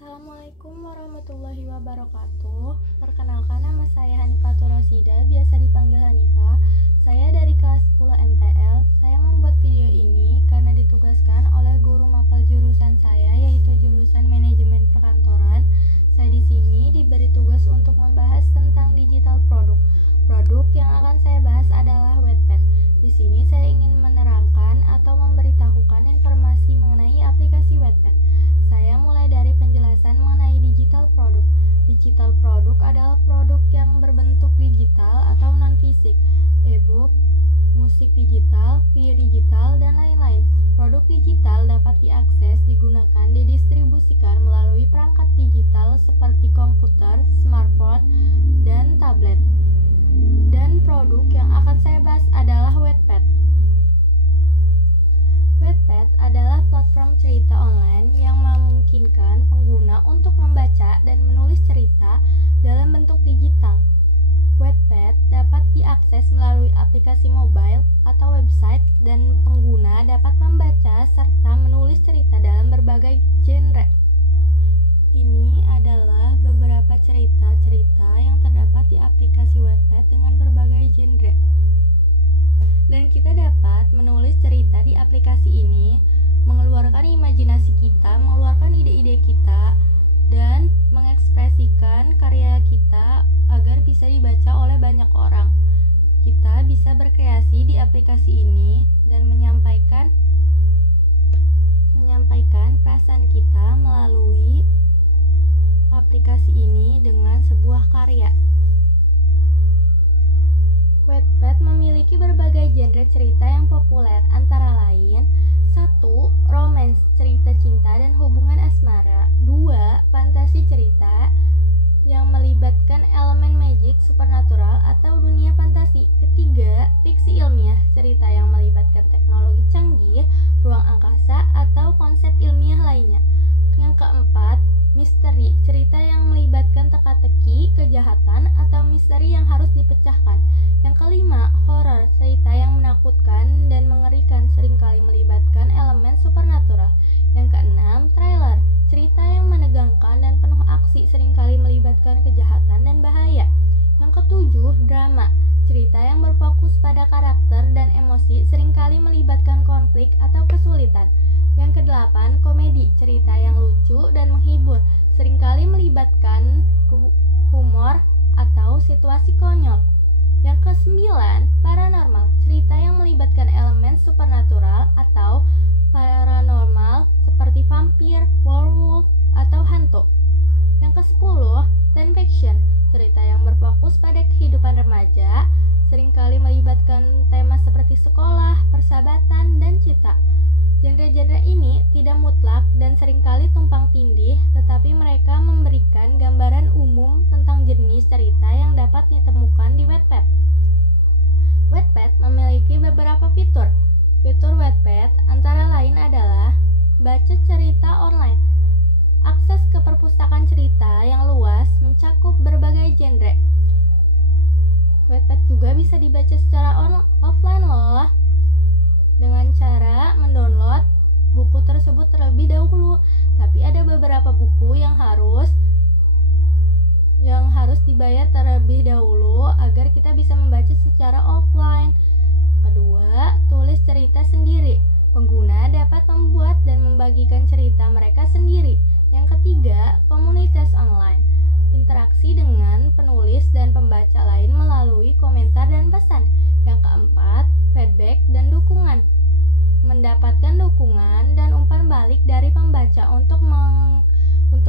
Assalamualaikum warahmatullahi wabarakatuh. Perkenalkan, nama saya Hanifatul Rosida, biasa dipanggil Hanifa. Saya dari kelas 10 MPL. Saya membuat video ini karena ditugaskan oleh guru mapel jurusan saya, yaitu jurusan manajemen perkantoran. Saya di sini diberi tugas untuk membahas tentang digital produk. Produk yang akan saya bahas adalah Wattpad. Di sini saya ingin menerangkan atau memberitahukan informasi mengenai aplikasi Wattpad. Saya mulai dari penjelasan mengenai digital produk. Digital produk adalah produk yang berbentuk digital atau non-fisik, e-book, musik digital, video digital, dan lain-lain. Produk digital dapat diakses, digunakan, didistribusikan melalui perangkat digital seperti komputer, smartphone, dan tablet. Dan produk yang akan saya bahas adalah Wattpad. Wattpad adalah platform cerita online yang memungkinkan pengguna untuk membaca dan menulis cerita dalam bentuk digital. Wattpad dapat diakses melalui aplikasi mobile atau website, dan pengguna dapat membaca serta menulis cerita dalam berbagai genre. Ini adalah beberapa cerita-cerita yang terdapat di aplikasi Wattpad dengan berbagai genre. Dan kita dapat menulis cerita di aplikasi ini, mengeluarkan imajinasi kita, mengeluarkan ide-ide kita, dan mengekspresikan karya kita agar bisa dibaca oleh banyak orang. Kita bisa berkreasi di aplikasi ini dan menyampaikan perasaan kita melalui aplikasi ini dengan sebuah karya. Wattpad memiliki berbagai genre cerita yang populer, antara lain 1. Romance, cerita cinta dan hubungan asmara. 2. Fantasi, cerita yang melibatkan elemen magic, supernatural, atau dunia fantasi. 3. Fiksi ilmiah, cerita yang melibatkan teknologi canggih, ruang angkasa, atau konsep ilmiah lainnya. Yang keempat, misteri, cerita yang melibatkan teka-teki, kejahatan, atau misteri yang harus dipecahkan. Yang kelima, horor, cerita yang menakutkan dan mengerikan, seringkali melibatkan elemen supernatural. Yang keenam, trailer, cerita yang menegangkan dan penuh aksi, seringkali melibatkan kejahatan dan bahaya. Yang ketujuh, drama, cerita yang berfokus pada karakter dan emosi, seringkali melibatkan konflik atau kesulitan. Yang kedelapan, komedi, cerita yang lucu dan menghibur, seringkali melibatkan humor atau situasi konyol. Yang kesembilan, paranormal, cerita yang melibatkan elemen supernatural atau paranormal seperti vampir, werewolf, atau hantu. Yang kesepuluh, teen fiction, cerita yang berfokus pada kehidupan remaja, seringkali melibatkan tema seperti sekolah, persahabatan, dan cinta. Genre-genre ini tidak mutlak dan seringkali tumpang tindih, tetapi mereka memberikan gambaran umum tentang jenis cerita yang dapat ditemukan di Wattpad. Wattpad memiliki beberapa fitur. Fitur Wattpad antara lain adalah baca cerita online, akses ke perpustakaan cerita yang luas mencakup berbagai genre. Wattpad juga bisa dibaca secara offline loh, dengan cara mendownload buku tersebut terlebih dahulu. Tapi ada beberapa buku yang harus dibayar terlebih dahulu agar kita bisa membaca secara offline. Kedua, tulis cerita sendiri. Pengguna dapat membuat dan membagikan cerita mereka sendiri. Yang ketiga, komunitas online, interaksi dengan penulis dan pembaca lain melalui komentar dan pesan. Yang keempat, feedback dan dukungan, mendapatkan dukungan dan umpan balik dari pembaca untuk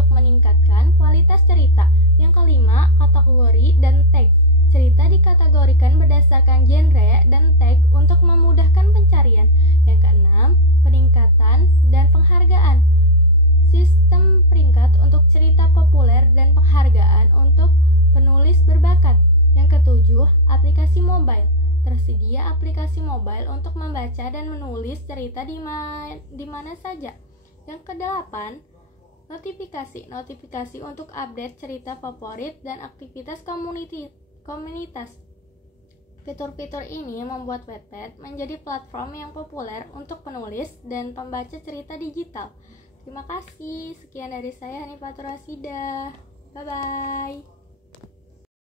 meningkatkan kualitas cerita. Yang kelima, kategori dan tag, cerita dikategorikan berdasarkan genre dan tag untuk memudahkan pencarian. Yang keenam, peningkatan dan penghargaan, sistem peringkat untuk cerita populer dan penghargaan untuk penulis berbakat. Yang ketujuh, aplikasi mobile, tersedia aplikasi mobile untuk membaca dan menulis cerita di mana saja. Yang kedelapan, notifikasi untuk update cerita favorit dan aktivitas komunitas. Fitur-fitur ini membuat Wattpad menjadi platform yang populer untuk penulis dan pembaca cerita digital. Terima kasih. Sekian dari saya Hanifatur Rasida. Bye-bye.